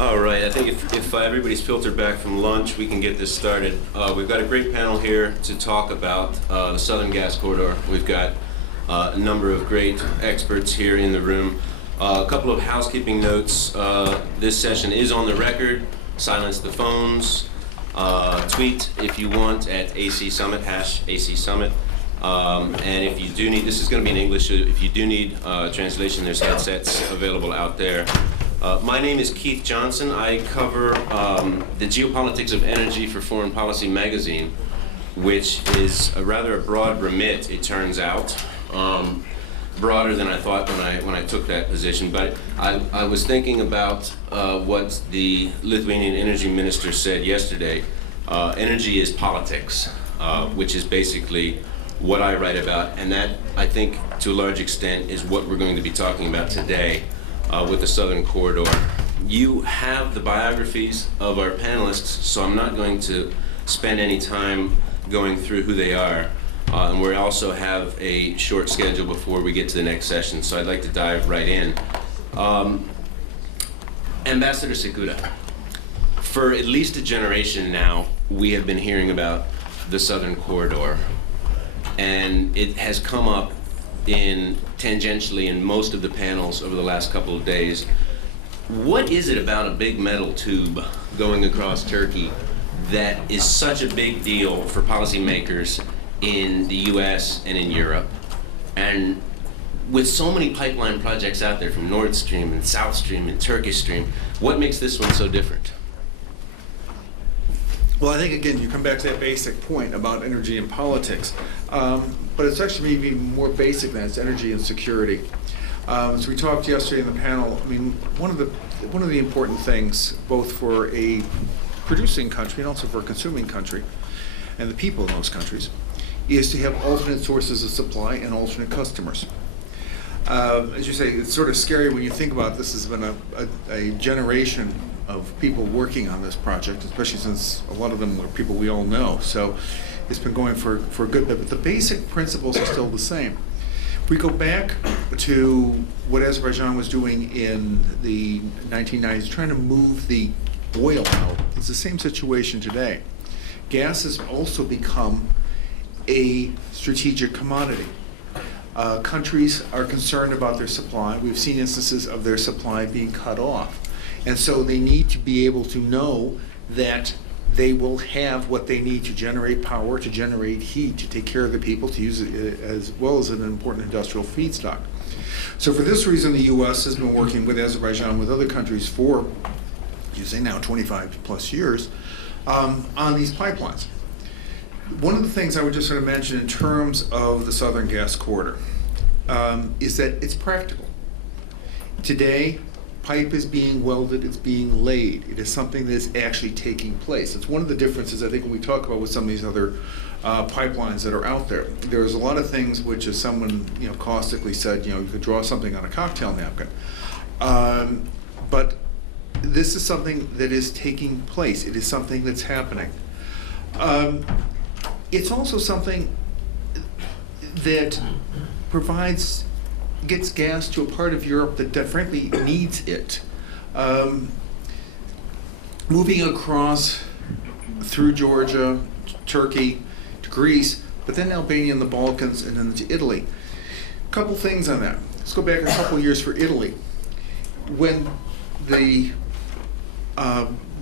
All right, I think if everybody's filtered back from lunch, we can get this started. We've got a great panel here to talk about the Southern Gas Corridor. We've got a number of great experts here in the room. A couple of housekeeping notes. This session is on the record. Silence the phones. Tweet if you want at AC Summit, #AC Summit. And if you do need, this is going to be in English, so if you do need translation, there's headsets available out there. My name is Keith Johnson. I cover the Geopolitics of Energy for Foreign Policy magazine, which is a rather broad remit, it turns out. Broader than I thought when I took that position. But I was thinking about what the Lithuanian energy minister said yesterday. Energy is politics, which is basically what I write about, and that, I think, to a large extent, is what we're going to be talking about today with the Southern Corridor. You have the biographies of our panelists, so I'm not going to spend any time going through who they are. And we also have a short schedule before we get to the next session, so I'd like to dive right in. Ambassador Cekuta, for at least a generation now, we have been hearing about the Southern Corridor, and it has come up tangentially in most of the panels over the last couple of days. What is it about a big metal tube going across Turkey that is such a big deal for policymakers in the US and in Europe? And with so many pipeline projects out there, from Nord Stream and South Stream and Turkish Stream, what makes this one so different? Well, I think, again, you come back to that basic point about energy and politics. But it's actually maybe more basic than that. It's energy and security. As we talked yesterday in the panel, I mean, one of the important things, both for a producing country and also for a consuming country, and the people in those countries, is to have alternate sources of supply and alternate customers. As you say, it's sort of scary when you think about this. Has been a generation of people working on this project, especially since a lot of them were people we all know. So it's been going for a good bit, but the basic principles are still the same. If we go back to what Azerbaijan was doing in the 1990s, trying to move the oil out, it's the same situation today. Gas has also become a strategic commodity. Countries are concerned about their supply. We've seen instances of their supply being cut off. And so they need to be able to know that they will have what they need to generate power, to generate heat, to take care of the people, to use it as well as an important industrial feedstock. So for this reason, the US has been working with Azerbaijan, with other countries for, you say now, 25 plus years, on these pipelines. One of the things I would just sort of mention in terms of the Southern Gas Corridor is that it's practical. Today, pipe is being welded, it's being laid. It is something that is actually taking place. It's one of the differences, I think, when we talk about with some of these other pipelines that are out there. There's a lot of things which, as someone caustically said, you could draw something on a cocktail napkin. But this is something that is taking place. It is something that's happening. It's also something that gets gas to a part of Europe that frankly needs it. Moving across through Georgia, Turkey, to Greece, but then Albania and the Balkans, and then to Italy. A couple things on that. Let's go back a couple years for Italy. When the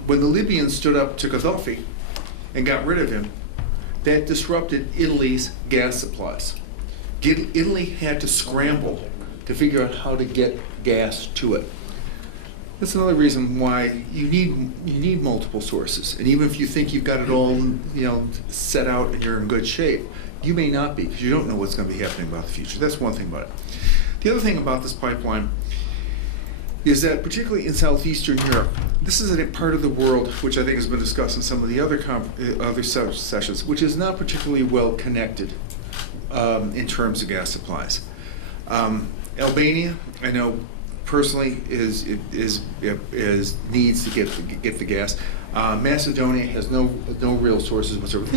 Libyans stood up to Gaddafi and got rid of him, that disrupted Italy's gas supplies. Italy had to scramble to figure out how to get gas to it. That's another reason why you need multiple sources. And even if you think you've got it all set out and you're in good shape, you may not be, because you don't know what's going to be happening about the future. That's one thing about it. The other thing about this pipeline is that, particularly in southeastern Europe, this is a part of the world which I think has been discussed in some of the other sessions, which is not particularly well connected in terms of gas supplies. Albania, I know personally, needs to get the gas. Macedonia has no real sources whatsoever.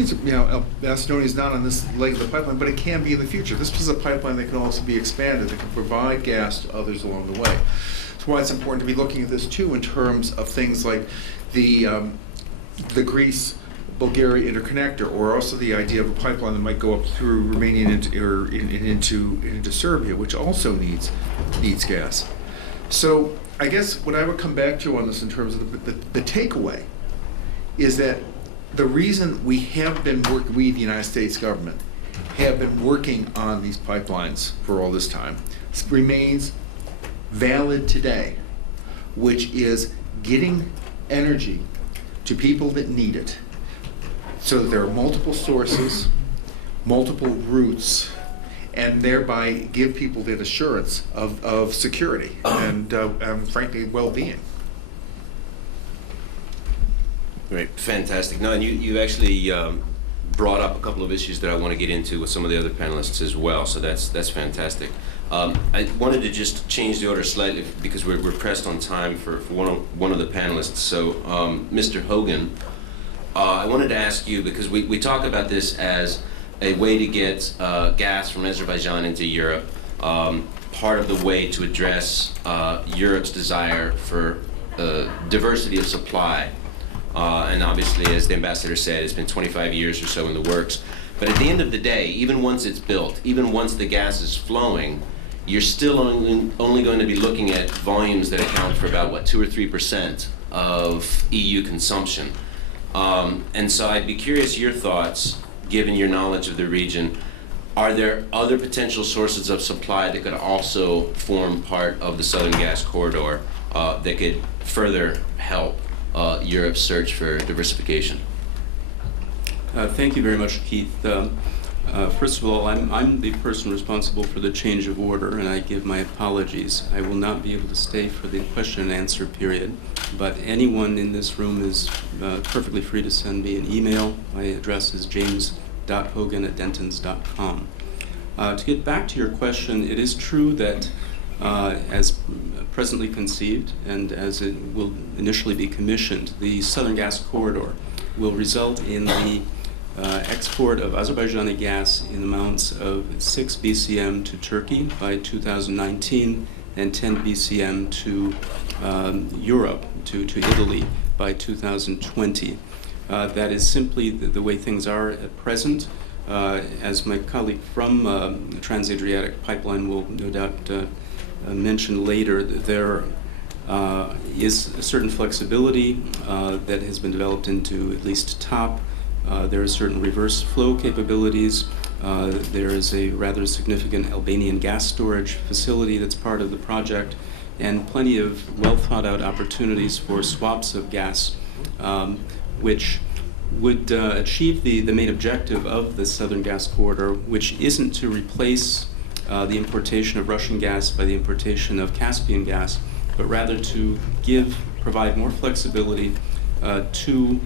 Macedonia is not on this leg of the pipeline, but it can be in the future. This is a pipeline that can also be expanded, that can provide gas to others along the way. That's why it's important to be looking at this too in terms of things like the Greece-Bulgaria interconnector, or also the idea of a pipeline that might go up through Romania into Serbia, which also needs gas. So I guess what I would come back to on this in terms of the takeaway is that the reason we the United States government, have been working on these pipelines for all this time remains valid today, which is getting energy to people that need it, so that there are multiple sources, multiple routes, and thereby give people that assurance of security and frankly, well-being. Great, fantastic. No, and you actually brought up a couple of issues that I want to get into with some of the other panelists as well, so that's fantastic. I wanted to just change the order slightly because we're pressed on time for one of the panelists. So, Mr. Hogan, I wanted to ask you, because we talk about this as a way to get gas from Azerbaijan into Europe, part of the way to address Europe's desire for diversity of supply. And obviously, as the ambassador said, it's been 25 years or so in the works. But at the end of the day, even once it's built, even once the gas is flowing, you're still only going to be looking at volumes that account for about, what, 2 or 3% of EU consumption. And so I'd be curious your thoughts, given your knowledge of the region. Are there other potential sources of supply that could also form part of the Southern Gas Corridor that could further help Europe's search for diversification? Thank you very much, Keith. First of all, I'm the person responsible for the change of order, and I give my apologies. I will not be able to stay for the question and answer period, but anyone in this room is perfectly free to send me an email. My address is james.hogan@dentons.com. To get back to your question, it is true that as presently conceived and as it will initially be commissioned, the Southern Gas Corridor will result in the export of Azerbaijani gas in amounts of 6 BCM to Turkey by 2019 and 10 BCM to Europe, to Italy by 2020. That is simply the way things are at present. As my colleague from the Trans-Adriatic pipeline will no doubt mention later, there is a certain flexibility that has been developed into at least TOP. There are certain reverse flow capabilities. There is a rather significant Albanian gas storage facility that's part of the project, and plenty of well thought out opportunities for swaps of gas, which would achieve the main objective of the Southern Gas Corridor, which isn't to replace the importation of Russian gas by the importation of Caspian gas, but rather to provide more flexibility to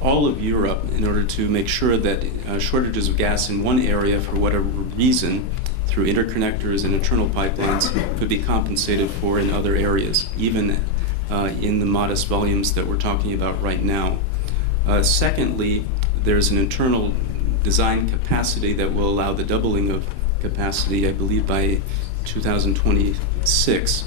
all of Europe in order to make sure that shortages of gas in one area, for whatever reason, through interconnectors and internal pipelines, could be compensated for in other areas, even in the modest volumes that we're talking about right now. Secondly, there's an internal design capacity that will allow the doubling of capacity, I believe, by 2026.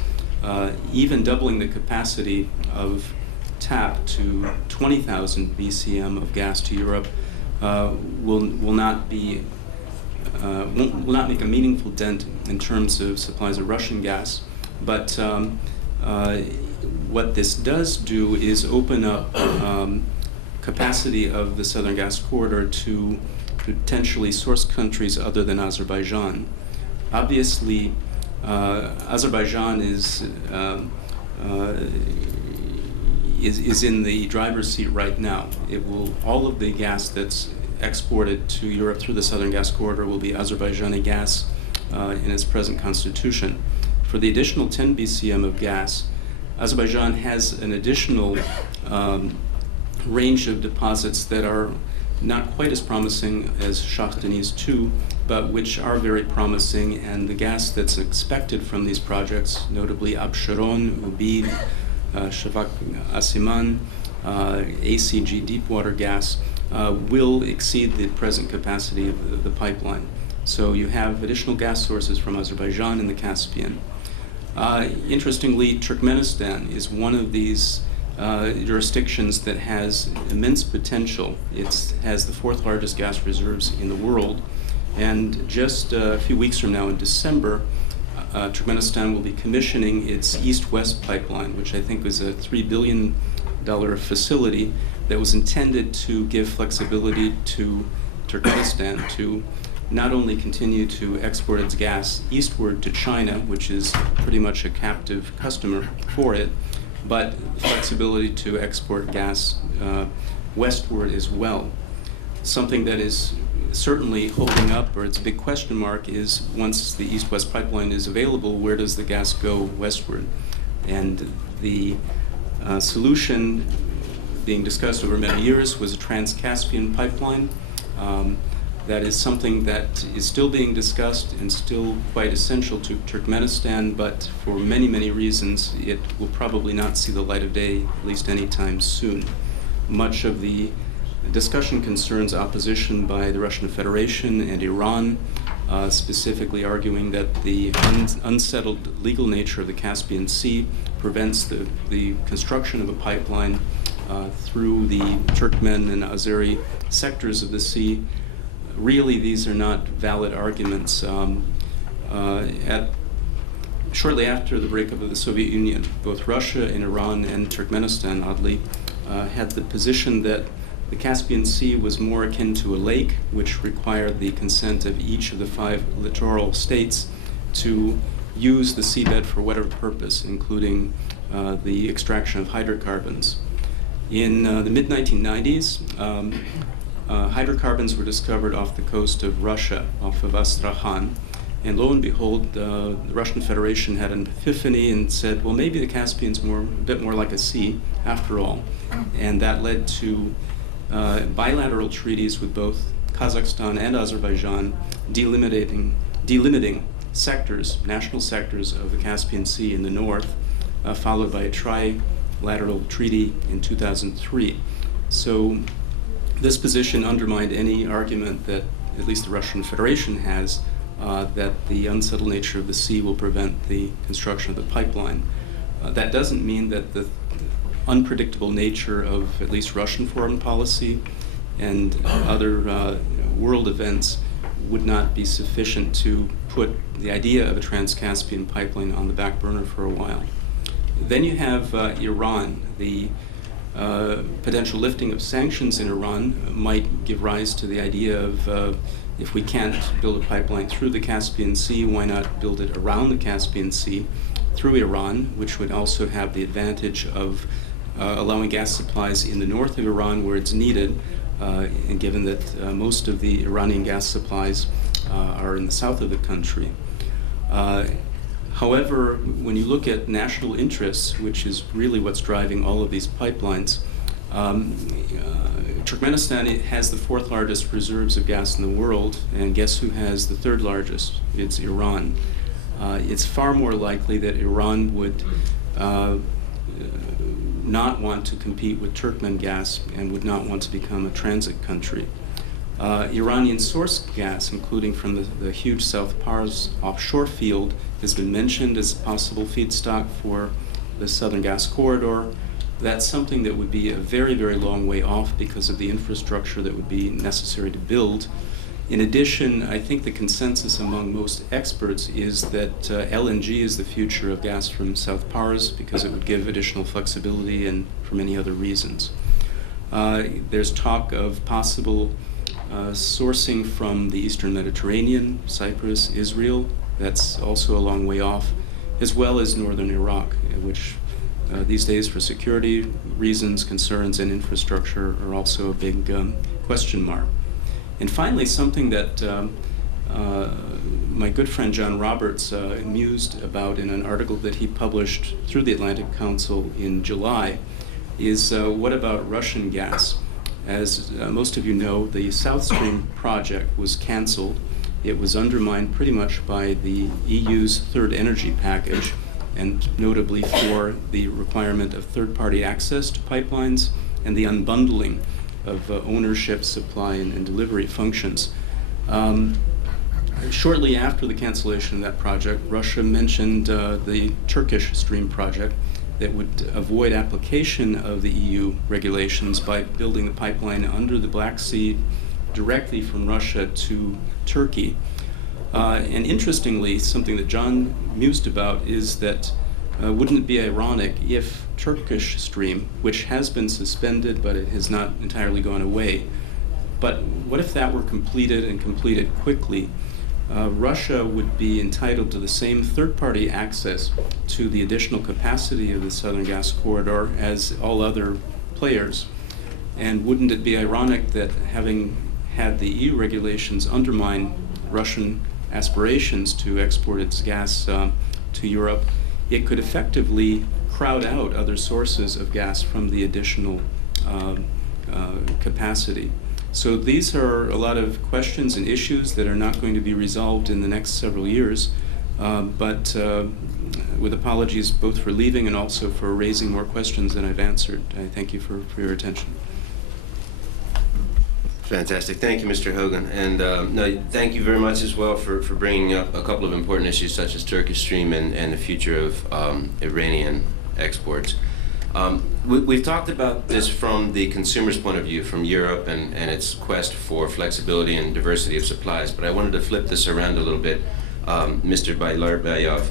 Even doubling the capacity of TAP to 20,000 BCM of gas to Europe will not make a meaningful dent in terms of supplies of Russian gas. But what this does do is open up capacity of the Southern Gas Corridor to potentially source countries other than Azerbaijan. Obviously, Azerbaijan is in the driver's seat right now. All of the gas that's exported to Europe through the Southern Gas Corridor will be Azerbaijani gas in its present constitution. For the additional 10 BCM of gas, Azerbaijan has an additional range of deposits that are not quite as promising as Shah Deniz 2, but which are very promising, and the gas that's expected from these projects, notably Absheron, Ubid, Shavak Asiman, ACG deepwater gas, will exceed the present capacity of the pipeline. So you have additional gas sources from Azerbaijan and the Caspian. Interestingly, Turkmenistan is one of these jurisdictions that has immense potential. It has the fourth largest gas reserves in the world, and just a few weeks from now in December, Turkmenistan will be commissioning its east-west pipeline, which I think was a $3 billion facility that was intended to give flexibility to Turkmenistan to not only continue to export its gas eastward to China, which is pretty much a captive customer for it, but flexibility to export gas westward as well. Something that is certainly holding up, or it's a big question mark, is once the east-west pipeline is available, where does the gas go westward? And the solution being discussed over many years was a Trans-Caspian pipeline. That is something that is still being discussed and still quite essential to Turkmenistan, but for many, many reasons, it will probably not see the light of day, at least anytime soon. Much of the discussion concerns opposition by the Russian Federation and Iran, specifically arguing that the unsettled legal nature of the Caspian Sea prevents the construction of a pipeline through the Turkmen and Azeri sectors of the sea. Really, these are not valid arguments. Shortly after the breakup of the Soviet Union, both Russia and Iran and Turkmenistan, oddly, had the position that the Caspian Sea was more akin to a lake, which required the consent of each of the 5 littoral states to use the seabed for whatever purpose, including the extraction of hydrocarbons. In the mid-1990s, hydrocarbons were discovered off the coast of Russia, off of Astrakhan, and lo and behold, the Russian Federation had an epiphany and said, well, maybe the Caspian's a bit more like a sea, after all. And that led to bilateral treaties with both Kazakhstan and Azerbaijan delimiting sectors, national sectors of the Caspian Sea in the north, followed by a trilateral treaty in 2003. So this position undermined any argument that at least the Russian Federation has that the unsettled nature of the sea will prevent the construction of the pipeline. That doesn't mean that the unpredictable nature of at least Russian foreign policy and other world events would not be sufficient to put the idea of a Trans-Caspian pipeline on the back burner for a while. Then you have Iran. The potential lifting of sanctions in Iran might give rise to the idea of if we can't build a pipeline through the Caspian Sea, why not build it around the Caspian Sea through Iran, which would also have the advantage of allowing gas supplies in the north of Iran where it's needed, and given that most of the Iranian gas supplies are in the south of the country. However, when you look at national interests, which is really what's driving all of these pipelines, Turkmenistan has the 4th largest reserves of gas in the world, and guess who has the 3rd largest? It's Iran. It's far more likely that Iran would not want to compete with Turkmen gas and would not want to become a transit country. Iranian source gas, including from the huge South Pars offshore field, has been mentioned as a possible feedstock for the Southern Gas Corridor. That's something that would be a very, very long way off because of the infrastructure that would be necessary to build. In addition, I think the consensus among most experts is that LNG is the future of gas from South Pars because it would give additional flexibility and for many other reasons. There's talk of possible sourcing from the Eastern Mediterranean, Cyprus, Israel. That's also a long way off, as well as northern Iraq, which these days for security reasons, concerns, and infrastructure are also a big question mark. And finally, something that my good friend John Roberts mused about in an article that he published through the Atlantic Council in July is what about Russian gas? As most of you know, the South Stream project was canceled. It was undermined pretty much by the EU's third energy package, and notably for the requirement of third-party access to pipelines and the unbundling of ownership, supply, and delivery functions. Shortly after the cancellation of that project, Russia mentioned the Turkish Stream project that would avoid application of the EU regulations by building the pipeline under the Black Sea directly from Russia to Turkey. And interestingly, something that John mused about is that wouldn't it be ironic if Turkish Stream, which has been suspended but it has not entirely gone away, but what if that were completed and completed quickly? Russia would be entitled to the same third-party access to the additional capacity of the Southern Gas Corridor as all other players. And wouldn't it be ironic that having had the EU regulations undermine Russian aspirations to export its gas to Europe, it could effectively crowd out other sources of gas from the additional capacity. So these are a lot of questions and issues that are not going to be resolved in the next several years, but with apologies both for leaving and also for raising more questions than I've answered. I thank you for your attention. Fantastic. Thank you, Mr. Hogan. And no, thank you very much as well for bringing up a couple of important issues such as Turkish Stream and the future of Iranian exports. We've talked about this from the consumer's point of view, from Europe and its quest for flexibility and diversity of supplies, but I wanted to flip this around a little bit. Mr. Baylarbayov,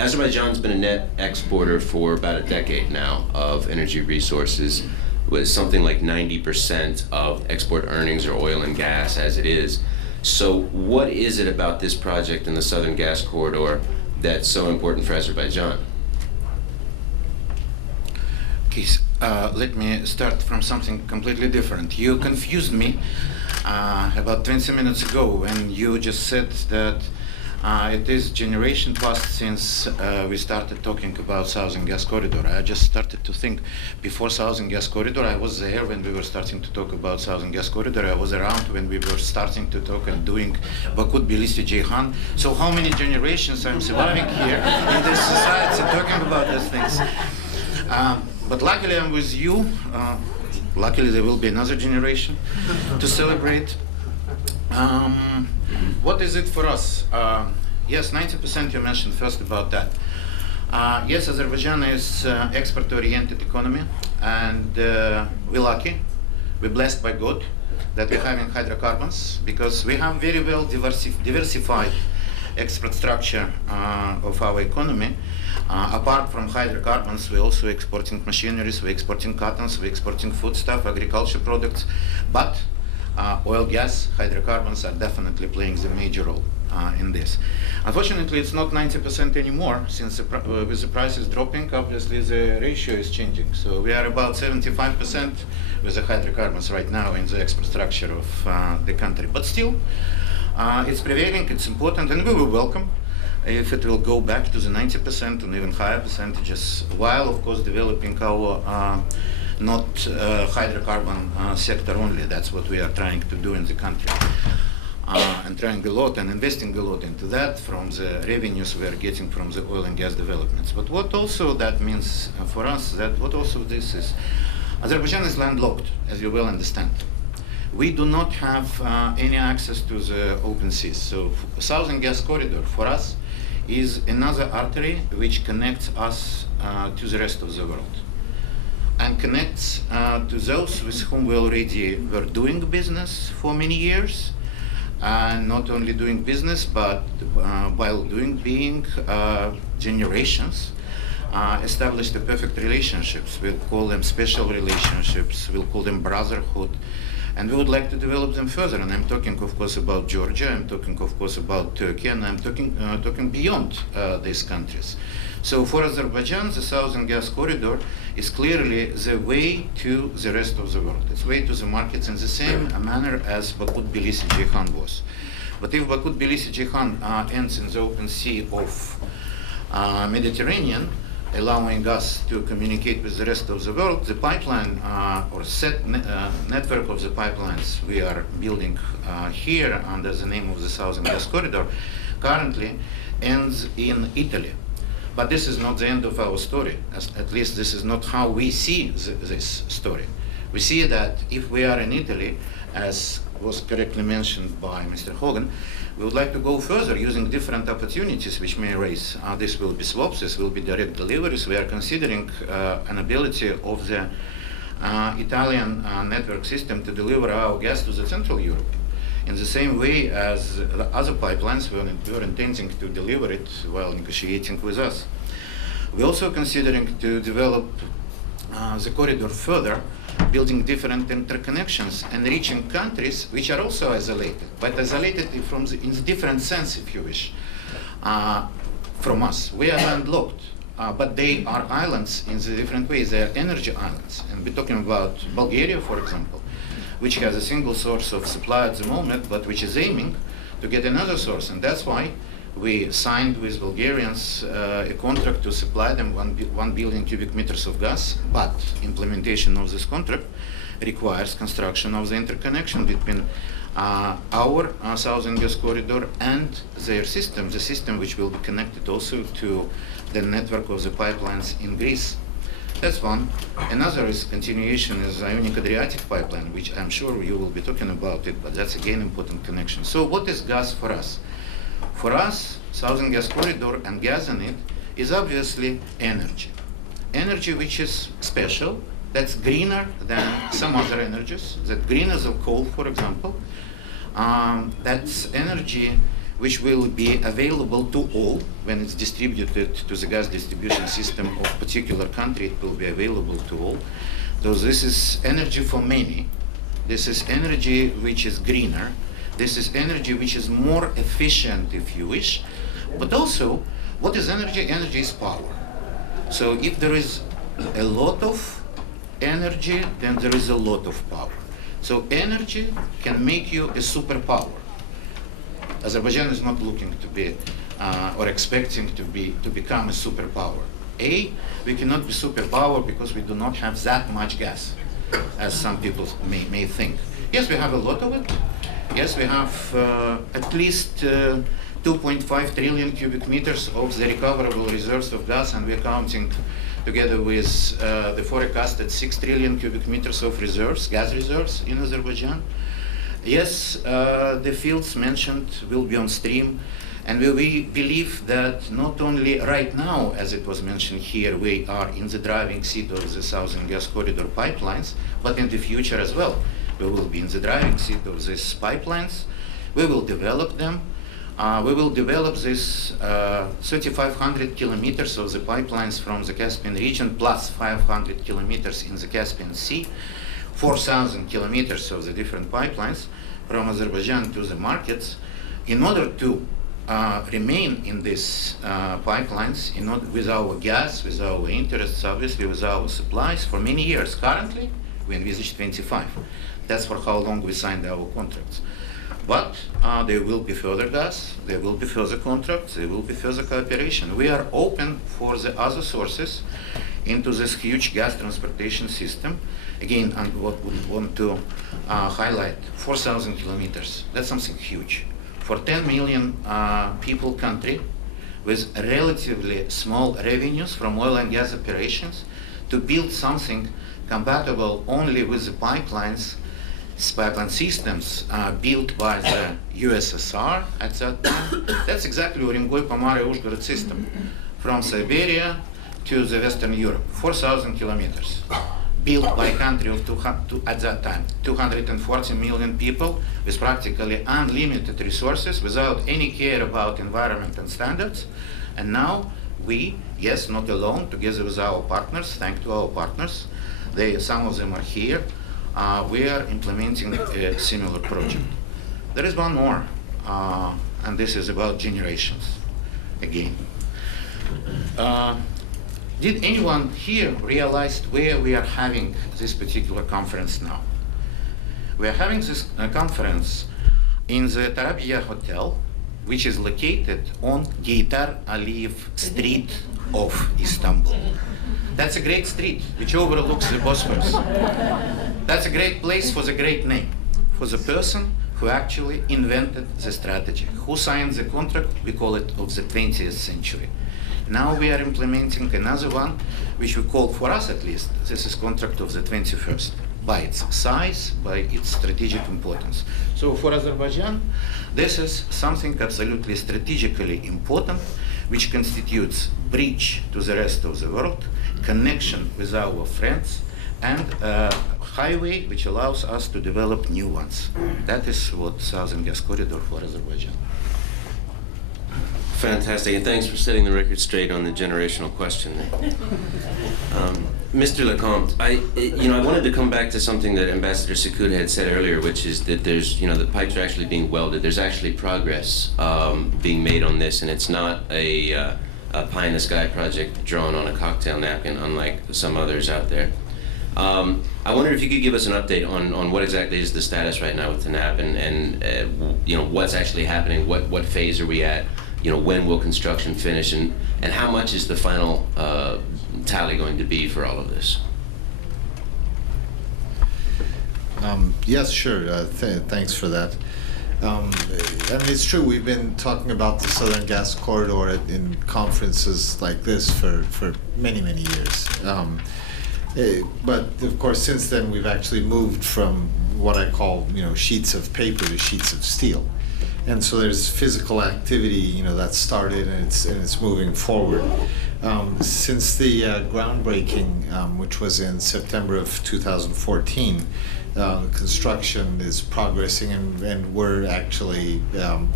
Azerbaijan's been a net exporter for about a decade now of energy resources, with something like 90% of export earnings are oil and gas as it is. So what is it about this project in the Southern Gas Corridor that's so important for Azerbaijan? Let me start from something completely different. You confused me about 20 minutes ago when you just said that it is generation past since we started talking about Southern Gas Corridor. I just started to think before Southern Gas Corridor. I was there when we were starting to talk about Southern Gas Corridor. I was around when we were starting to talk and doing Baku-Tbilisi-Ceyhan. So how many generations I'm surviving here in this society talking about these things? But luckily I'm with you. Luckily there will be another generation to celebrate. What is it for us? Yes, 90% you mentioned first about that. Yes, Azerbaijan is export-oriented economy, and we're lucky, we're blessed by God that we're having hydrocarbons, because we have very well diversified export structure of our economy. Apart from hydrocarbons, we're also exporting machineries, we're exporting cottons, we're exporting foodstuff, agriculture products, but oil, gas, hydrocarbons are definitely playing the major role in this. Unfortunately, it's not 90% anymore, since with the prices dropping, obviously the ratio is changing. So we are about 75% with the hydrocarbons right now in the export structure of the country. But still, it's prevailing, it's important, and we will welcome if it will go back to the 90% and even higher percentages, while of course developing our not hydrocarbon sector only. That's what we are trying to do in the country. And trying a lot and investing a lot into that from the revenues we are getting from the oil and gas developments. But what also that means for us, that what also this is, Azerbaijan is landlocked, as you well understand. We do not have any access to the open seas. So Southern Gas Corridor for us is another artery which connects us to the rest of the world, and connects to those with whom we already were doing business for many years, and not only doing business, but while being generations, established the perfect relationships. We'll call them special relationships, we'll call them brotherhood, and we would like to develop them further. And I'm talking, of course, about Georgia, I'm talking, of course, about Turkey, and I'm talking beyond these countries. So for Azerbaijan, the Southern Gas Corridor is clearly the way to the rest of the world. It's way to the markets in the same manner as Baku-Tbilisi-Ceyhan was. But if Baku-Tbilisi-Ceyhan ends in the open sea of Mediterranean, allowing us to communicate with the rest of the world, the pipeline or network of the pipelines we are building here under the name of the Southern Gas Corridor currently ends in Italy. But this is not the end of our story. At least this is not how we see this story. We see that if we are in Italy, as was correctly mentioned by Mr. Hogan, we would like to go further using different opportunities which may arise. This will be swaps, this will be direct deliveries. We are considering an ability of the Italian network system to deliver our gas to the Central Europe in the same way as the other pipelines were intending to deliver it while negotiating with us. We're also considering to develop the corridor further, building different interconnections and reaching countries which are also isolated, but isolated in the different sense, if you wish, from us. We are landlocked, but they are islands in the different ways. They are energy islands. And we're talking about Bulgaria, for example, which has a single source of supply at the moment, but which is aiming to get another source. And that's why we signed with Bulgarians a contract to supply them 1 billion cubic meters of gas, but implementation of this contract requires construction of the interconnection between our Southern Gas Corridor and their system, the system which will be connected also to the network of the pipelines in Greece. That's one. Another is continuation is Ionic-Adriatic pipeline, which I'm sure you will be talking about it, but that's again important connection. So what is gas for us? For us, Southern Gas Corridor and gas in it is obviously energy. Energy which is special, that's greener than some other energies, that's greener than coal, for example. That's energy which will be available to all when it's distributed to the gas distribution system of a particular country. It will be available to all. So this is energy for many. This is energy which is greener. This is energy which is more efficient, if you wish. But also, what is energy? Energy is power. So if there is a lot of energy, then there is a lot of power. So energy can make you a superpower. Azerbaijan is not looking to be or expecting to become a superpower. We cannot be superpower because we do not have that much gas, as some people may think. Yes, we have a lot of it. Yes, we have at least 2.5 trillion cubic meters of the recoverable reserves of gas, and we're counting together with the forecasted 6 trillion cubic meters of reserves, gas reserves in Azerbaijan. Yes, the fields mentioned will be on stream, and we believe that not only right now, as it was mentioned here, we are in the driving seat of the Southern Gas Corridor pipelines, but in the future as well. We will be in the driving seat of these pipelines. We will develop them. We will develop this 3,500 kilometers of the pipelines from the Caspian region, plus 500 kilometers in the Caspian Sea, 4,000 kilometers of the different pipelines from Azerbaijan to the markets, in order to remain in these pipelines, with our gas, with our interests, obviously, with our supplies for many years. Currently, we envisage 25. That's for how long we signed our contracts. But there will be further gas, there will be further contracts, there will be further cooperation. We are open for the other sources into this huge gas transportation system. Again, and what we want to highlight, 4,000 kilometers. That's something huge. For 10 million people country with relatively small revenues from oil and gas operations, to build something compatible only with the pipelines, pipeline systems built by the USSR at that time. That's exactly Urengoy-Pomare-Uzhgorod system, from Siberia to the Western Europe, 4,000 kilometers, built by a country of at that time 240 million people with practically unlimited resources, without any care about environment and standards. And now we, yes, not alone, together with our partners, thanks to our partners, some of them are here, we are implementing a similar project. There is one more, and this is about generations, again. Did anyone here realize where we are having this particular conference now? We are having this conference in the Tarabya Hotel, which is located on Geytar Aliyev Street of Istanbul. That's a great street which overlooks the Bosphorus. That's a great place for the great name, for the person who actually invented the strategy, who signed the contract, we call it, of the 20th century. Now we are implementing another one, which we call, for us at least, this is contract of the 21st. by its size, by its strategic importance. So for Azerbaijan, this is something absolutely strategically important, which constitutes bridge to the rest of the world, connection with our friends, and a highway which allows us to develop new ones. That is what Southern Gas Corridor for Azerbaijan. Fantastic, and thanks for setting the record straight on the generational question. Mr. LeCompte, I wanted to come back to something that Ambassador Cekuta had said earlier, which is that there's, the pipes are actually being welded. There's actually progress being made on this, and it's not a pie-in-the-sky project drawn on a cocktail napkin, unlike some others out there. I wonder if you could give us an update on what exactly is the status right now with the NAP, and what's actually happening, what phase are we at? When will construction finish, and how much is the final tally going to be for all of this? Yes, sure. Thanks for that. It's true, we've been talking about the Southern Gas Corridor in conferences like this for many, many years. But of course, since then, we've actually moved from what I call, sheets of paper to sheets of steel. And so there's physical activity, that started, and it's moving forward. Since the groundbreaking, which was in September of 2014, construction is progressing, and we're actually,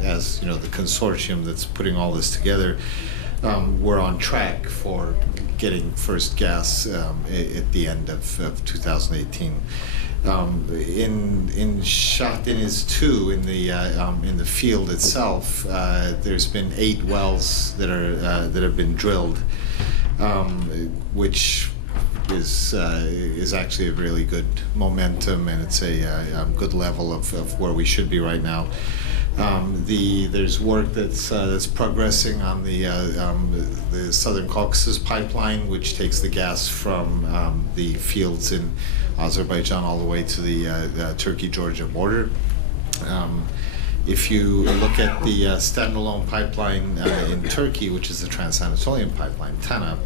as the consortium that's putting all this together, we're on track for getting first gas at the end of 2018. In Shah Deniz 2, in the field itself, there's been 8 wells that have been drilled, which is actually a really good momentum, and it's a good level of where we should be right now. There's work that's progressing on the Southern Caucasus pipeline, which takes the gas from the fields in Azerbaijan all the way to the Turkey-Georgia border. If you look at the standalone pipeline in Turkey, which is the Trans-Anatolian pipeline, TANAP,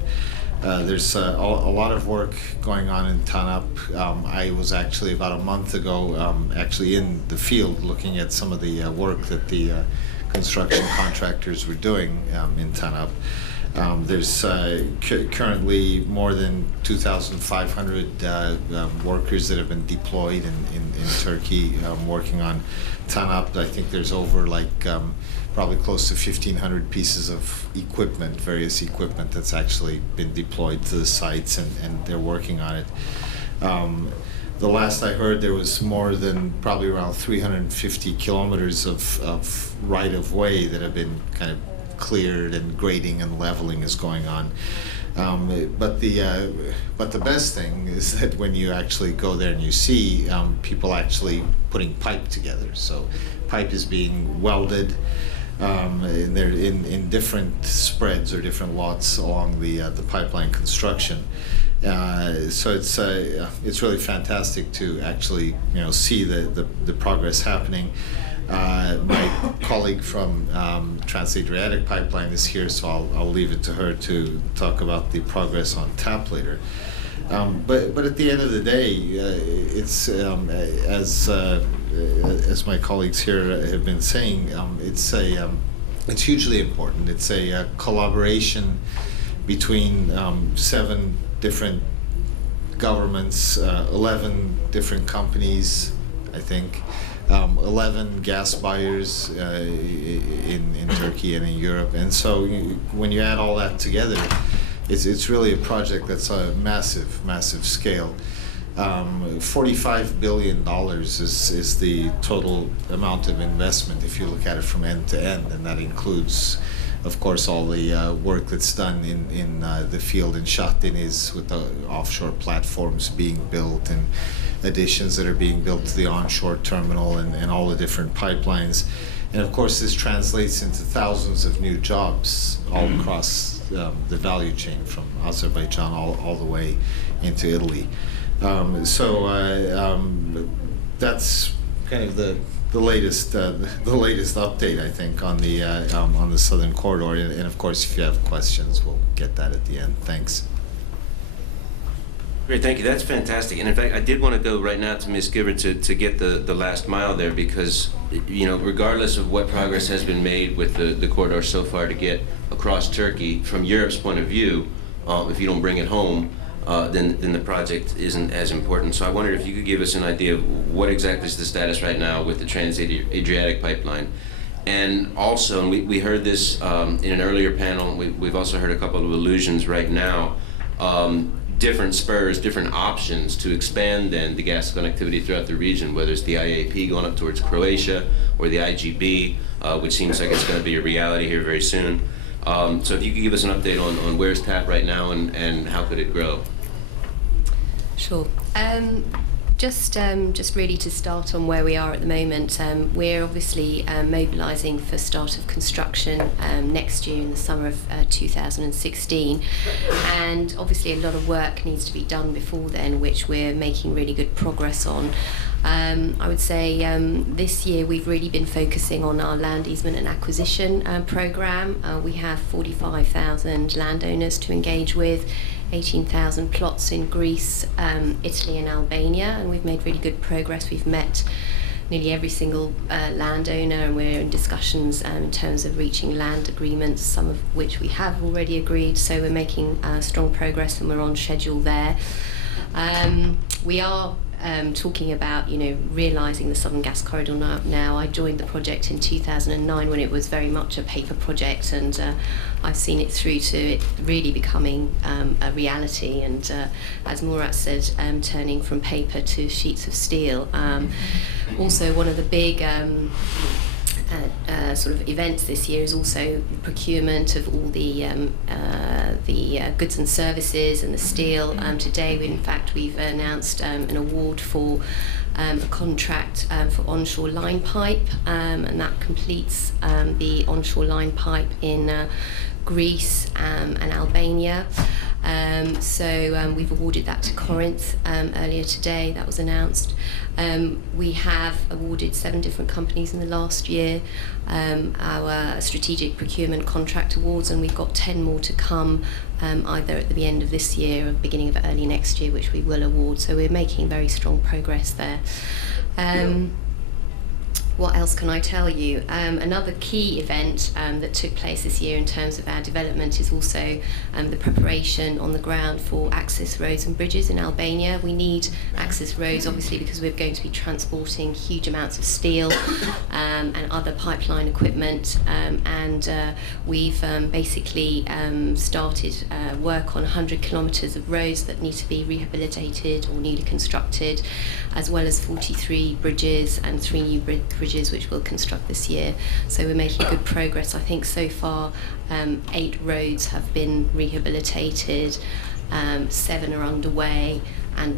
there's a lot of work going on in TANAP. I was actually about a month ago actually in the field looking at some of the work that the construction contractors were doing in TANAP. There's currently more than 2,500 workers that have been deployed in Turkey working on TANAP. I think there's over probably close to 1,500 pieces of equipment, various equipment that's actually been deployed to the sites, and they're working on it. The last I heard, there was more than probably around 350 kilometers of right-of-way that have been kind of cleared, and grading and leveling is going on. But the best thing is that when you actually go there and you see people actually putting pipe together. So pipe is being welded, and they're in different spreads or different lots along the pipeline construction. So it's really fantastic to actually see the progress happening. My colleague from Trans-Adriatic pipeline is here, so I'll leave it to her to talk about the progress on TAP later. But at the end of the day, it's as my colleagues here have been saying, it's hugely important. It's a collaboration between 7 different governments, 11 different companies, I think. 11 gas buyers in Turkey and in Europe, and so when you add all that together, it's really a project that's a massive scale. $45 billion is the total amount of investment if you look at it from end to end, and that includes, of course, all the work that's done in the field in Shah Deniz with the offshore platforms being built, and additions that are being built to the onshore terminal, and all the different pipelines. And of course, this translates into thousands of new jobs all across the value chain from Azerbaijan all the way into Italy. That's kind of the latest update, I think, on the Southern Corridor. And of course, if you have questions, we'll get that at the end. Thanks. Great, thank you. That's fantastic. And in fact, I did want to go right now to Ms. Givert to get the last mile there, because, you know, regardless of what progress has been made with the corridor so far to get across Turkey, from Europe's point of view, if you don't bring it home, then the project isn't as important. So I wondered if you could give us an idea of what exactly is the status right now with the Trans-Adriatic pipeline. And also, and we heard this in an earlier panel, we've also heard a couple of allusions right now, different spurs, different options to expand then the gas connectivity throughout the region, whether it's the IAP going up towards Croatia or the IGB, which seems like it's going to be a reality here very soon. So if you could give us an update on where's TAP right now and how could it grow? Sure. Just really to start on where we are at the moment, we're obviously mobilising for start of construction next year in the summer of 2016, and obviously a lot of work needs to be done before then, which we're making really good progress on. I would say this year we've really been focusing on our land easement and acquisition programme. We have 45,000 landowners to engage with, 18,000 plots in Greece, Italy and Albania, and we've made really good progress. We've met nearly every single landowner, and we're in discussions in terms of reaching land agreements, some of which we have already agreed, so we're making strong progress and we're on schedule there. We are talking about, you know, realising the Southern Gas Corridor now. I joined the project in 2009 when it was very much a paper project, and I've seen it through to it really becoming a reality, and as Murat said, turning from paper to sheets of steel. Also, one of the big sort of events this year is also procurement of all the goods and services and the steel. Today, we've announced an award for a contract for onshore line pipe, and that completes the onshore line pipe in Greece and Albania. So we've awarded that to Corinth earlier today. That was announced. We have awarded 7 different companies in the last year our strategic procurement contract awards, and we've got 10 more to come, either at the end of this year or beginning of early next year, which we will award. So we're making very strong progress there. What else can I tell you? Another key event that took place this year in terms of our development is also the preparation on the ground for access roads and bridges in Albania. We need access roads, obviously, because we're going to be transporting huge amounts of steel and other pipeline equipment, and we've basically started work on 100 kilometres of roads that need to be rehabilitated or newly constructed, as well as 43 bridges and 3 new bridges which we'll construct this year. So we're making good progress. I think so far 8 roads have been rehabilitated, 7 are underway, and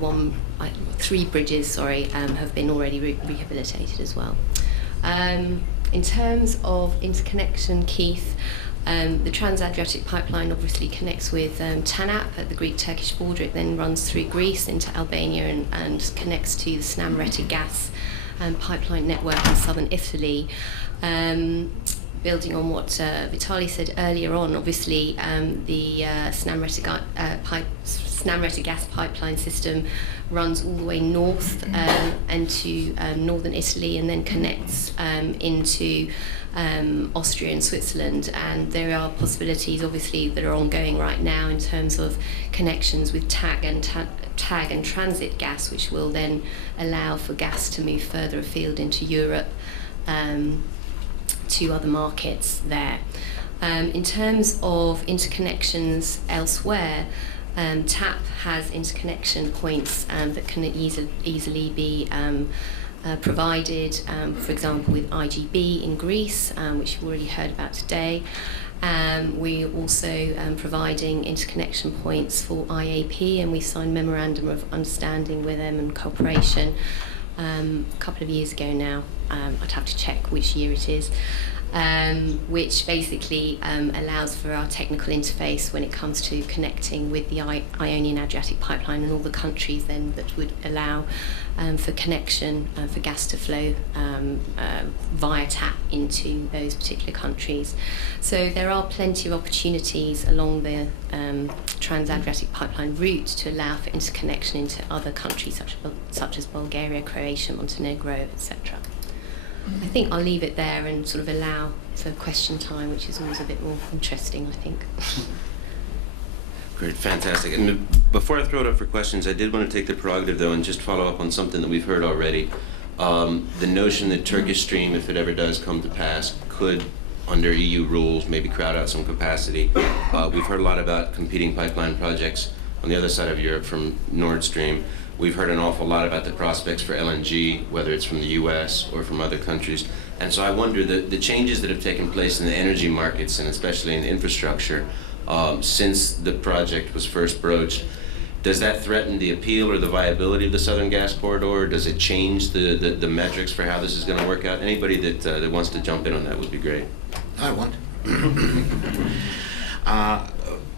3 bridges have been already rehabilitated as well. In terms of interconnection, Keith, the Trans-Adriatic pipeline obviously connects with TANAP at the Greek-Turkish border. It then runs through Greece into Albania and connects to the Snam-Reti gas pipeline network in southern Italy. Building on what Vitaliy said earlier on, obviously the Snam-Reti gas pipeline system runs all the way north into northern Italy, and then connects into Austria and Switzerland, and there are possibilities obviously that are ongoing right now in terms of connections with TAG and transit gas, which will then allow for gas to move further afield into Europe to other markets there. In terms of interconnections elsewhere, TAP has interconnection points that can easily be provided, for example, with IGB in Greece, which you've already heard about today. We're also providing interconnection points for IAP, and we signed memorandum of understanding with them and cooperation a couple of years ago now. I'd have to check which year it is. which basically allows for our technical interface when it comes to connecting with the Ionian Adriatic pipeline and all the countries then that would allow for connection for gas to flow via tap into those particular countries. So there are plenty of opportunities along the Trans-Adriatic pipeline route to allow for interconnection into other countries such as Bulgaria, Croatia, Montenegro, etc. I think I'll leave it there and sort of allow for question time, which is always a bit more interesting, I think. Great, fantastic. And before I throw it up for questions, I did want to take the prerogative, though, and just follow up on something that we've heard already. The notion that Turkish Stream, if it ever does come to pass, could, under EU rules, maybe crowd out some capacity. We've heard a lot about competing pipeline projects on the other side of Europe from Nord Stream. We've heard an awful lot about the prospects for LNG, whether it's from the US or from other countries. And so I wonder, the changes that have taken place in the energy markets, and especially in infrastructure, since the project was first broached, does that threaten the appeal or the viability of the Southern Gas Corridor? Does it change the metrics for how this is going to work out? Anybody that wants to jump in on that would be great. I want.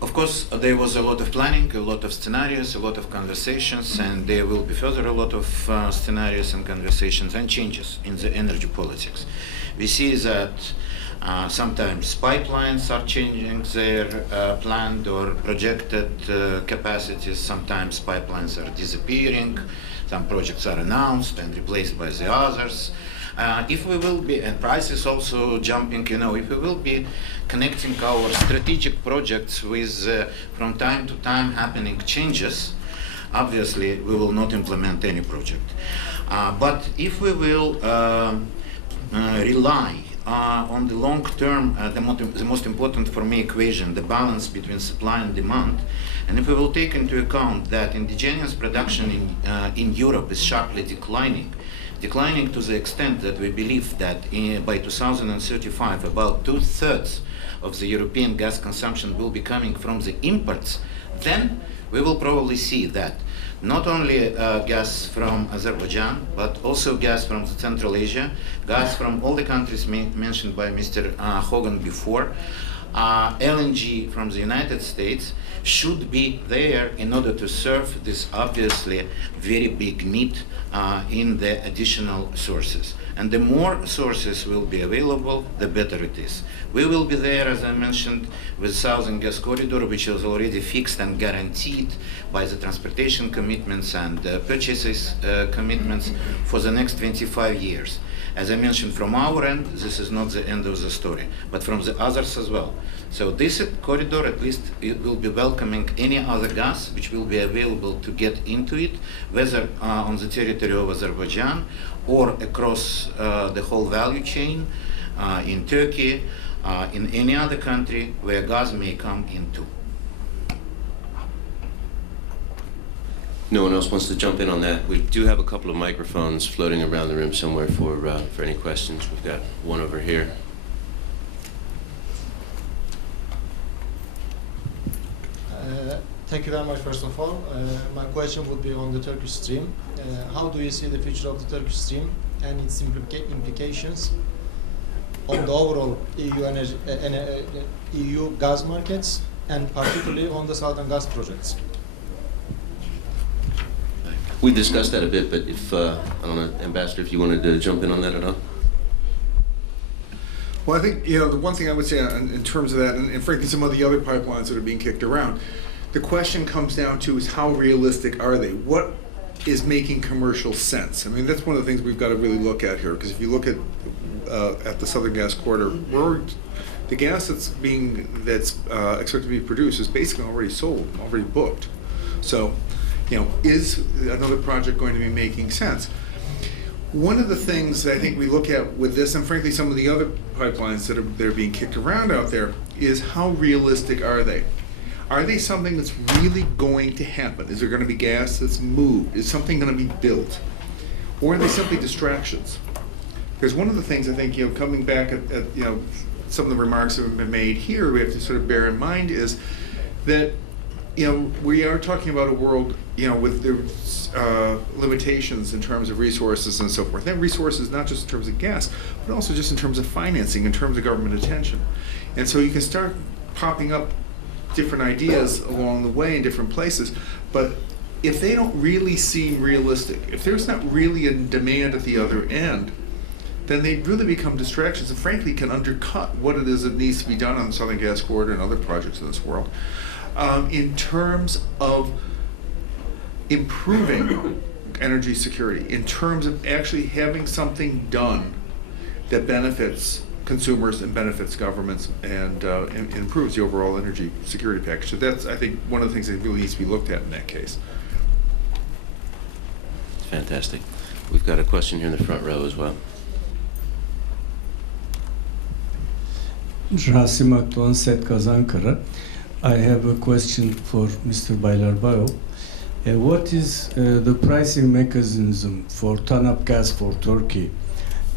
Of course, there was a lot of planning, a lot of scenarios, a lot of conversations, and there will be further a lot of scenarios and conversations and changes in the energy politics. We see that sometimes pipelines are changing their planned or projected capacities. Sometimes pipelines are disappearing. Some projects are announced and replaced by the others. If we will be, and prices also jumping, if we will be connecting our strategic projects with from time to time happening changes, obviously we will not implement any project. But if we will rely on the long term, the most important for me equation, the balance between supply and demand, and if we will take into account that indigenous production in Europe is sharply declining to the extent that we believe that by 2035 about 2/3 of the European gas consumption will be coming from the imports, then we will probably see that not only gas from Azerbaijan, but also gas from Central Asia, gas from all the countries mentioned by Mr. Hogan before, LNG from the United States should be there in order to serve this obviously very big need in the additional sources. And the more sources will be available, the better it is. We will be there, as I mentioned, with Southern Gas Corridor, which is already fixed and guaranteed by the transportation commitments and purchases commitments for the next 25 years. As I mentioned, from our end, this is not the end of the story, but from the others as well. So this corridor, at least, it will be welcoming any other gas which will be available to get into it, whether on the territory of Azerbaijan or across the whole value chain in Turkey, in any other country where gas may come into. No one else wants to jump in on that. We do have a couple of microphones floating around the room somewhere for any questions. We've got one over here. Thank you very much, first of all. My question would be on the Turkish Stream. How do you see the future of the Turkish Stream and its implications on the overall EU gas markets, and particularly on the Southern Gas projects? We discussed that a bit, but if, I don't know, Ambassador, if you wanted to jump in on that at all? Well, I think, the one thing I would say in terms of that, and frankly some of the other pipelines that are being kicked around, the question comes down to is how realistic are they? What is making commercial sense? I mean, that's one of the things we've got to really look at here, because if you look at the Southern Gas Corridor, the gas that's expected to be produced is basically already sold, already booked. So, is another project going to be making sense? One of the things that I think we look at with this, and frankly some of the other pipelines that are being kicked around out there, is how realistic are they? Are they something that's really going to happen? Is there going to be gas that's moved? Is something going to be built? Or are they simply distractions? Because one of the things I think, coming back at some of the remarks that have been made here, we have to sort of bear in mind is that we are talking about a world, with the limitations in terms of resources and so forth. And resources not just in terms of gas, but also just in terms of financing, in terms of government attention. And so you can start popping up different ideas along the way in different places, but if they don't really seem realistic, if there's not really a demand at the other end, then they really become distractions and frankly can undercut what it is that needs to be done on the Southern Gas Corridor and other projects in this world. In terms of improving energy security, in terms of actually having something done that benefits consumers and benefits governments and improves the overall energy security package. So that's, I think, one of the things that really needs to be looked at in that case. Fantastic. We've got a question here in the front row as well. Rasim Akdoğan, Setkaz, Ankara. I have a question for Mr. Baylarbayov. What is the pricing mechanism for TANAP gas for Turkey?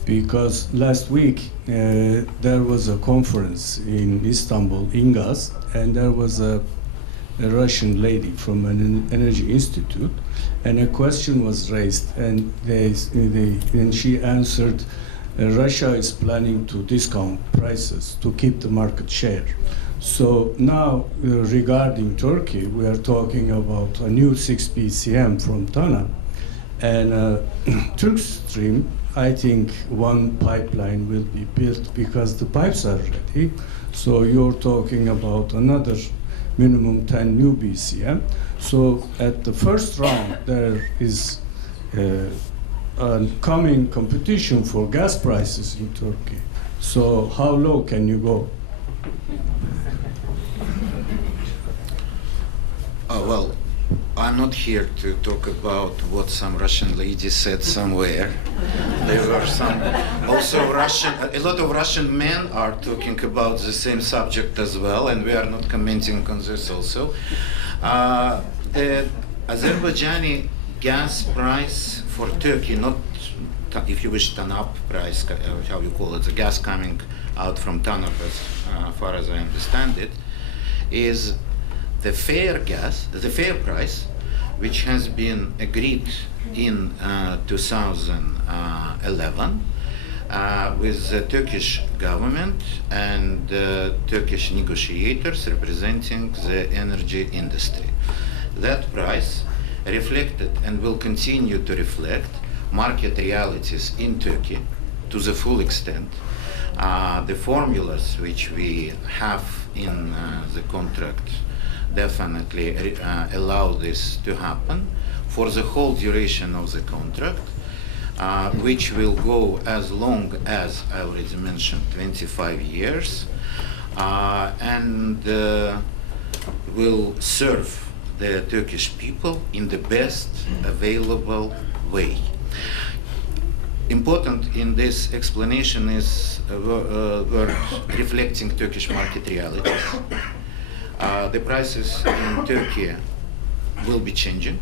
Because last week there was a conference in Istanbul, INGAZ, and there was a Russian lady from an energy institute, and a question was raised, and she answered, Russia is planning to discount prices to keep the market share. So now, regarding Turkey, we are talking about a new 6 BCM from TANAP, and Turkish Stream, I think one pipeline will be built because the pipes are ready. So you're talking about another minimum 10 new BCM. So at the first round, there is a coming competition for gas prices in Turkey. So how low can you go? Well, I'm not here to talk about what some Russian lady said somewhere. There were some, also a lot of Russian men are talking about the same subject as well, and we are not commenting on this also. The Azerbaijani gas price for Turkey, not, if you wish, TANAP price, how you call it, the gas coming out from TANAP, as far as I understand it, is the fair gas, the fair price, which has been agreed in 2011 with the Turkish government and Turkish negotiators representing the energy industry. That price reflected and will continue to reflect market realities in Turkey to the full extent. The formulas which we have in the contract definitely allow this to happen for the whole duration of the contract, which will go as long as I already mentioned, 25 years, and will serve the Turkish people in the best available way. Important in this explanation is word reflecting Turkish market realities. The prices in Turkey will be changing,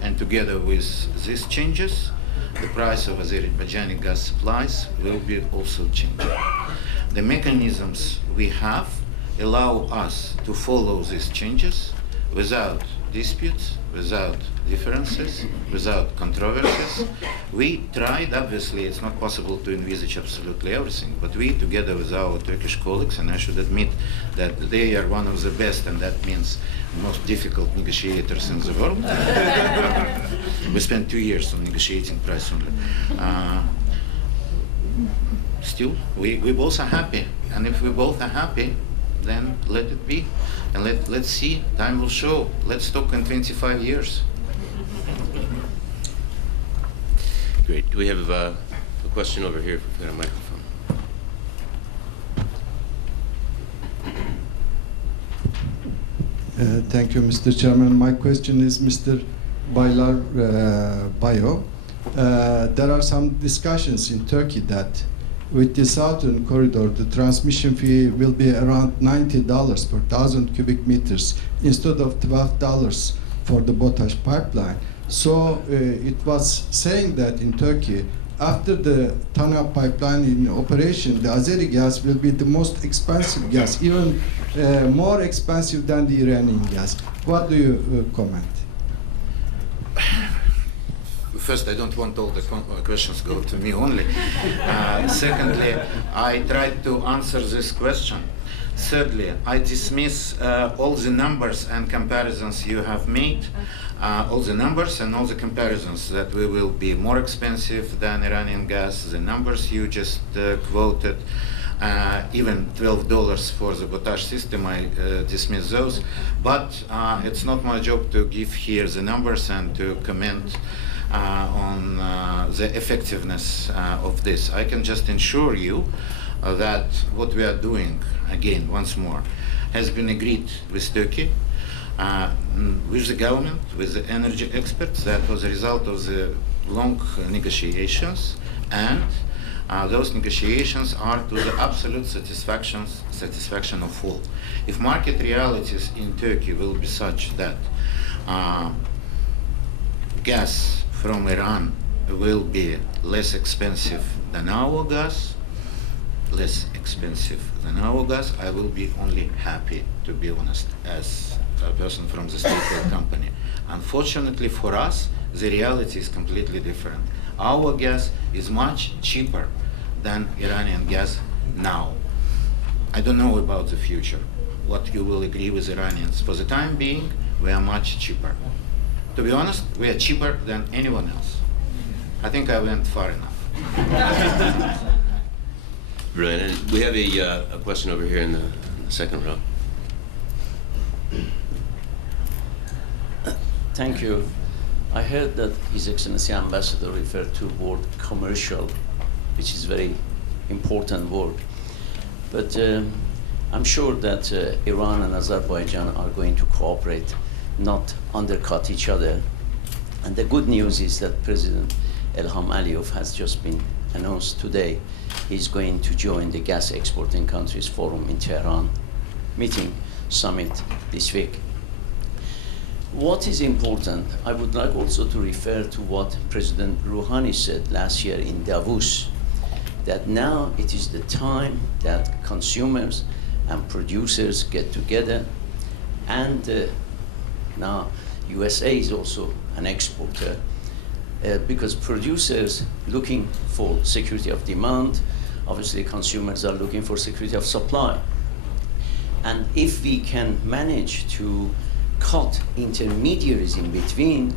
and together with these changes, the price of Azerbaijani gas supplies will be also changing. The mechanisms we have allow us to follow these changes without disputes, without differences, without controversies. We tried, obviously it's not possible to envisage absolutely everything, but we, together with our Turkish colleagues, and I should admit that they are one of the best, and that means most difficult negotiators in the world. We spent 2 years on negotiating price only. Still, we both are happy, and if we both are happy, then let it be. And let's see, time will show. Let's talk in 25 years. Great. Do we have a question over here? If we've got a microphone. Thank you, Mr. Chairman. My question is Mr. Baylarbayov. There are some discussions in Turkey that with the southern corridor, the transmission fee will be around $90 per 1,000 cubic meters instead of $12 for the Botaş pipeline. So it was saying that in Turkey, after the TANAP pipeline in operation, the Azeri gas will be the most expensive gas, even more expensive than the Iranian gas. What do you comment? First, I don't want all the questions go to me only. Secondly, I tried to answer this question. Thirdly, I dismiss all the numbers and comparisons you have made, all the numbers and all the comparisons that we will be more expensive than Iranian gas, the numbers you just quoted, even $12 for the potash system, I dismiss those. But it's not my job to give here the numbers and to comment on the effectiveness of this. I can just assure you that what we are doing, again, once more, has been agreed with Turkey, with the government, with the energy experts. That was a result of the long negotiations, and those negotiations are to the absolute satisfaction of all. If market realities in Turkey will be such that gas from Iran will be less expensive than our gas, I will be only happy, to be honest, as a person from the state-owned company. Unfortunately for us, the reality is completely different. Our gas is much cheaper than Iranian gas now. I don't know about the future, what you will agree with Iranians. For the time being, we are much cheaper. To be honest, we are cheaper than anyone else. I think I went far enough. Brilliant. And we have a question over here in the second row. Thank you. I heard that His Excellency Ambassador referred to the word commercial, which is very important word. But I'm sure that Iran and Azerbaijan are going to cooperate, not undercut each other. And the good news is that President Ilham Aliyev has just been announced today. He's going to join the Gas Exporting Countries Forum in Tehran meeting summit this week. What is important, I would like also to refer to what President Rouhani said last year in Davos, that now it is the time that consumers and producers get together, and now USA is also an exporter, because producers looking for security of demand, obviously consumers are looking for security of supply. And if we can manage to cut intermediaries in between,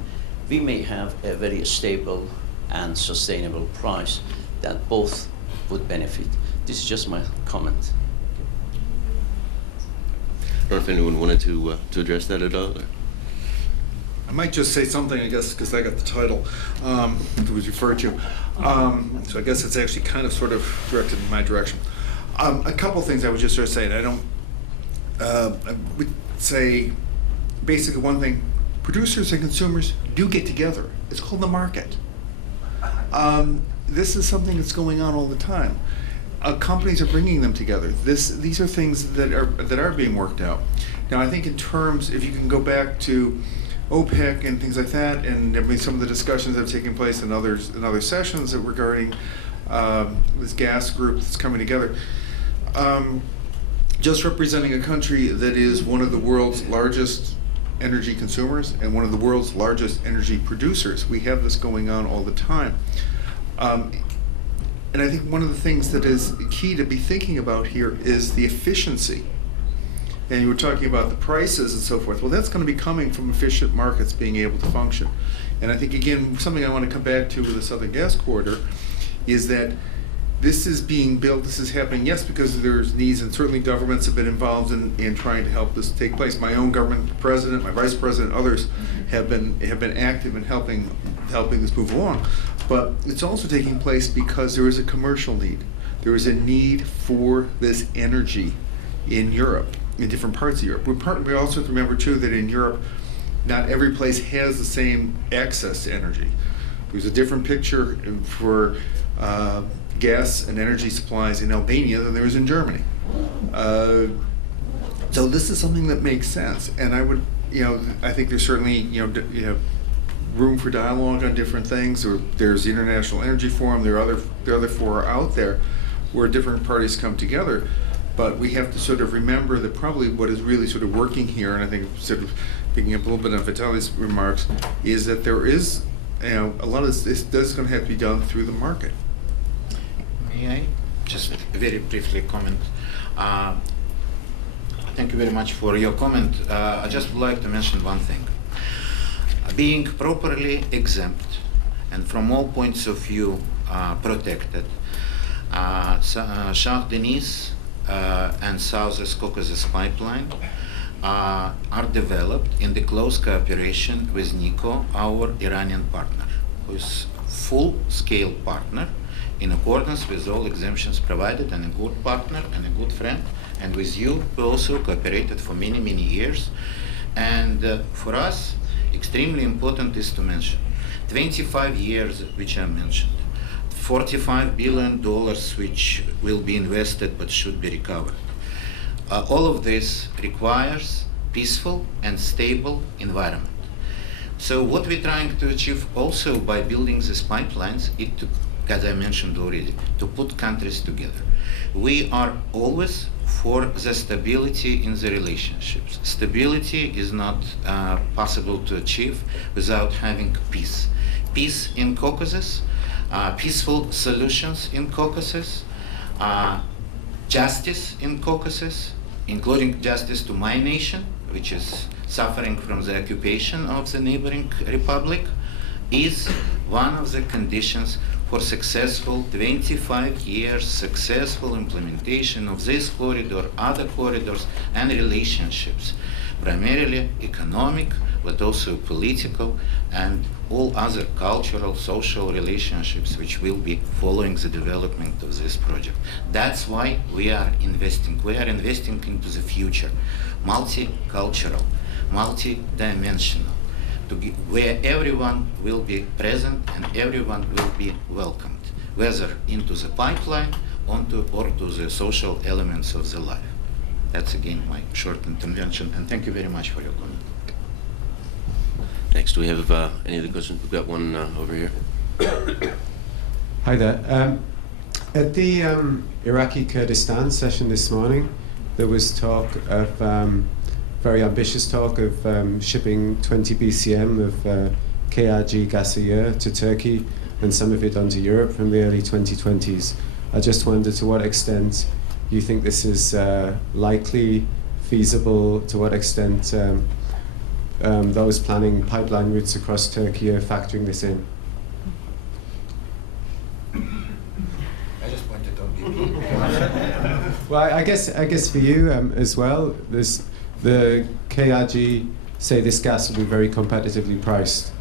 we may have a very stable and sustainable price that both would benefit. This is just my comment. I don't know if anyone wanted to address that at all. I might just say something, I guess, because I got the title that was referred to. So I guess it's actually kind of sort of directed in my direction. A couple things I would just sort of say, and I would say basically one thing, producers and consumers do get together. It's called the market. This is something that's going on all the time. Companies are bringing them together. These are things that are being worked out. Now, I think in terms, if you can go back to OPEC and things like that, and I mean, some of the discussions that have taken place in other sessions regarding this gas group that's coming together, just representing a country that is one of the world's largest energy consumers and one of the world's largest energy producers. We have this going on all the time. And I think one of the things that is key to be thinking about here is the efficiency. And you were talking about the prices and so forth. Well, that's going to be coming from efficient markets being able to function. And I think, again, something I want to come back to with the Southern Gas Corridor is that this is being built, this is happening, yes, because there's needs, and certainly governments have been involved in trying to help this take place. My own government, the president, my vice president, others have been active in helping this move along. But it's also taking place because there is a commercial need. There is a need for this energy in Europe, in different parts of Europe. We also have to remember, too, that in Europe, not every place has the same access to energy. There's a different picture for gas and energy supplies in Albania than there is in Germany. So this is something that makes sense, and I think there's certainly room for dialogue on different things. Or there's the International Energy Forum. There are other fora out there where different parties come together. But we have to sort of remember that probably what is really sort of working here, and I think sort of picking up a little bit on Vitaly's remarks, is that there is, a lot of this does going to have to be done through the market. May I just very briefly comment? Thank you very much for your comment. I just would like to mention one thing. Being properly exempt and from all points of view protected, Shah Deniz and South Caucasus pipeline are developed in the close cooperation with Niko, our Iranian partner, who is full-scale partner in accordance with all exemptions provided, and a good partner and a good friend. And with you, we also cooperated for many, many years. And for us, extremely important is to mention 25 years which I mentioned, $45 billion which will be invested but should be recovered. All of this requires peaceful and stable environment. So what we're trying to achieve also by building these pipelines is to, as I mentioned already, to put countries together. We are always for the stability in the relationships. Stability is not possible to achieve without having peace. Peace in Caucasus, peaceful solutions in Caucasus, justice in Caucasus, including justice to my nation, which is suffering from the occupation of the neighboring republic, is one of the conditions for successful 25 years successful implementation of this corridor, other corridors, and relationships, primarily economic, but also political and all other cultural, social relationships which will be following the development of this project. That's why we are investing. We are investing into the future, multicultural, multi-dimensional, where everyone will be present and everyone will be welcomed, whether into the pipeline or to the social elements of the life. That's again my short intervention, and thank you very much for your comment. Next, do we have any other questions? We've got one over here. Hi there. At the Iraqi Kurdistan session this morning, there was talk of, very ambitious talk of shipping 20 BCM of KRG gas a year to Turkey and some of it onto Europe from the early 2020s. I just wonder to what extent you think this is likely, feasible, to what extent those planning pipeline routes across Turkey are factoring this in. I just pointed out. Well, I guess for you as well, there's the KRG say this gas will be very competitively priced.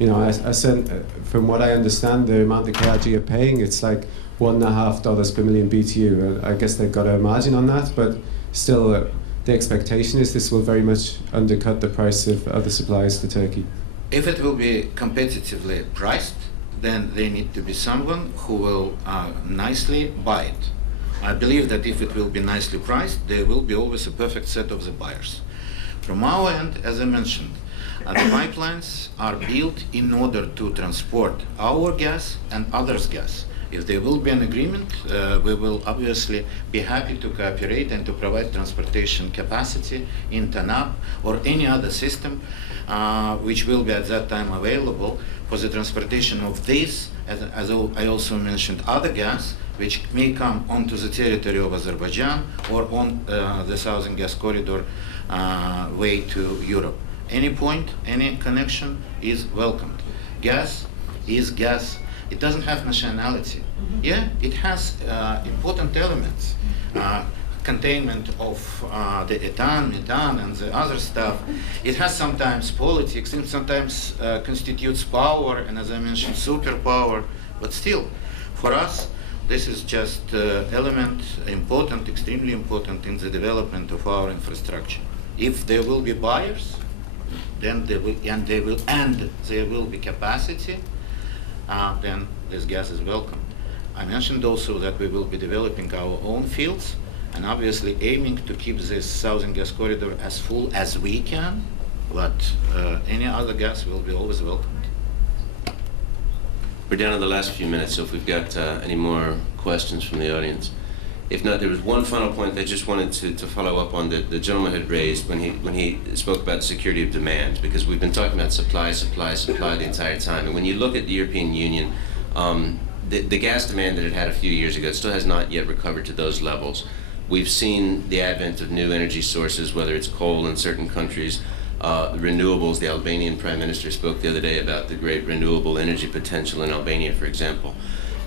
You know, I sent, from what I understand, the amount the KRG are paying, it's like $1.50 per million BTU. I guess they've got a margin on that, but still, the expectation is this will very much undercut the price of other suppliers to Turkey. If it will be competitively priced, then there need to be someone who will nicely buy it. I believe that if it will be nicely priced, there will be always a perfect set of the buyers. From our end, as I mentioned, the pipelines are built in order to transport our gas and others' gas. If there will be an agreement, we will obviously be happy to cooperate and to provide transportation capacity in TANAP or any other system which will be at that time available for the transportation of this, as I also mentioned, other gas which may come onto the territory of Azerbaijan or on the Southern Gas Corridor way to Europe. Any point, any connection is welcomed. Gas is gas. It doesn't have nationality. Yeah, it has important elements. Containment of the ethane, methane, and the other stuff. It has sometimes politics, and sometimes constitutes power, and as I mentioned, superpower. But still, for us, this is just element important, extremely important in the development of our infrastructure. If there will be buyers, then there will be capacity. Then this gas is welcome. I mentioned also that we will be developing our own fields and obviously aiming to keep this Southern Gas Corridor as full as we can, but any other gas will be always welcomed. We're down to the last few minutes, so if we've got any more questions from the audience. If not, there was one final point I just wanted to follow up on that the gentleman had raised when he spoke about security of demand, because we've been talking about supply the entire time. And when you look at the European Union, the gas demand that it had a few years ago, it still has not yet recovered to those levels. We've seen the advent of new energy sources, whether it's coal in certain countries, renewables. The Albanian Prime Minister spoke the other day about the great renewable energy potential in Albania, for example.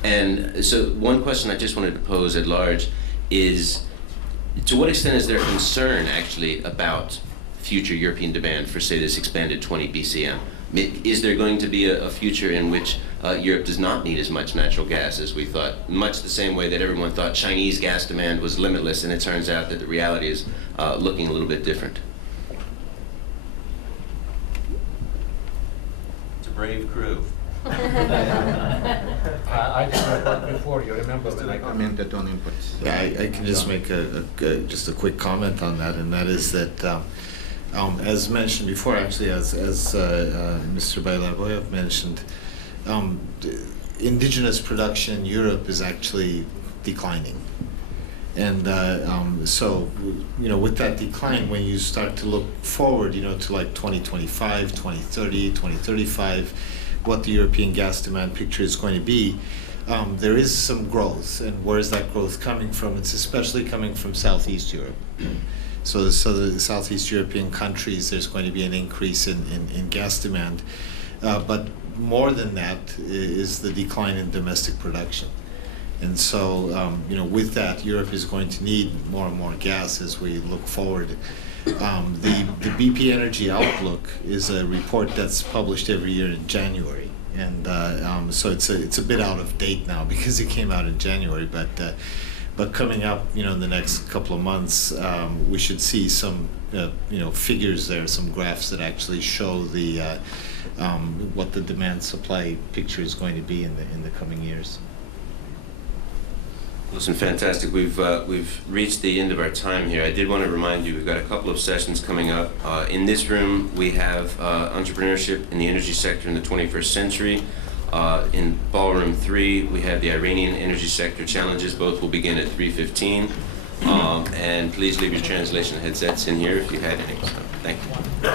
And so one question I just wanted to pose at large is, to what extent is there concern actually about future European demand for, say, this expanded 20 BCM? Is there going to be a future in which Europe does not need as much natural gas as we thought, much the same way that everyone thought Chinese gas demand was limitless, and it turns out that the reality is looking a little bit different? It's a brave crew. I did that before, you remember when I commented on inputs. Yeah, I can just make just a quick comment on that, and that is that, as mentioned before, actually, as Mr. Baylarbayov mentioned, indigenous production in Europe is actually declining. And so, with that decline, when you start to look forward, to like 2025, 2030, 2035, what the European gas demand picture is going to be, there is some growth. And where is that growth coming from? It's especially coming from Southeast Europe. So the Southeast European countries, there's going to be an increase in gas demand. But more than that is the decline in domestic production. And so, with that, Europe is going to need more and more gas as we look forward. The BP Energy Outlook is a report that's published every year in January, and so it's a bit out of date now because it came out in January. But coming up, in the next couple of months, we should see some figures there, some graphs that actually show the what the demand-supply picture is going to be in the coming years. Listen, fantastic. We've reached the end of our time here. I did want to remind you, we've got a couple of sessions coming up. In this room, we have entrepreneurship in the energy sector in the 21st century. In ballroom 3, we have the Iranian energy sector challenges. Both will begin at 3:15. And please leave your translation headsets in here if you had any. So, thank you.